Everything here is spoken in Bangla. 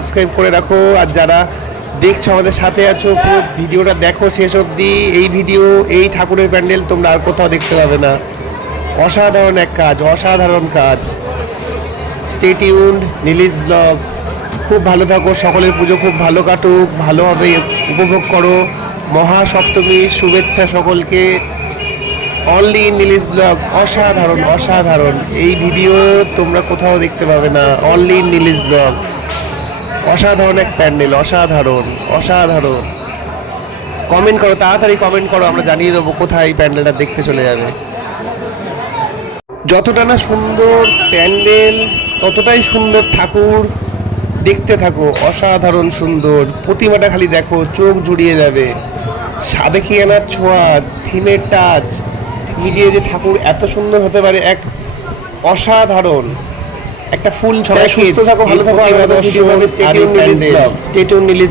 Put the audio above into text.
সাবস্ক্রাইব করে রাখো, আর যারা দেখছো আমাদের সাথে আছো পুরো ভিডিওটা দেখো শেষ অবধি। এই ভিডিও, এই ঠাকুরের প্যান্ডেল তোমরা আর কোথাও দেখতে পাবে না। অসাধারণ এক কাজ, অসাধারণ কাজ। Stay tuned, Nilish blog. খুব ভালো থাকো, সকলের পুজো খুব ভালো কাটুক, ভালোভাবে উপভোগ করো। মহাসপ্তমীর শুভেচ্ছা সকলকে। Only Nilish blog. অসাধারণ অসাধারণ এই ভিডিও তোমরা কোথাও দেখতে পাবে না, অনলি নীলিশ ব্লগ। অসাধারণ এক প্যান্ডেল, অসাধারণ অসাধারণ। কমেন্ট করো, তাড়াতাড়ি কমেন্ট করো, আমরা জানিয়ে দেবো কোথায় এই প্যান্ডেলটা দেখতে চলে যাবে। যতটা না সুন্দর প্যান্ডেল ততটাই সুন্দর ঠাকুর। দেখতে থাকো, অসাধারণ সুন্দর। প্রতিমাটা খালি দেখো, চোখ জুড়িয়ে যাবে। সাবেকিয়ানার ছোঁয়া, থিমের টাচ মিলিয়ে যে ঠাকুর এত সুন্দর হতে পারে, এক অসাধারণ একটা ফুল ছড়া। সুস্থ থাকো, ভালো থাকো। Stay tuned Nilish blog, stay tuned Neelish.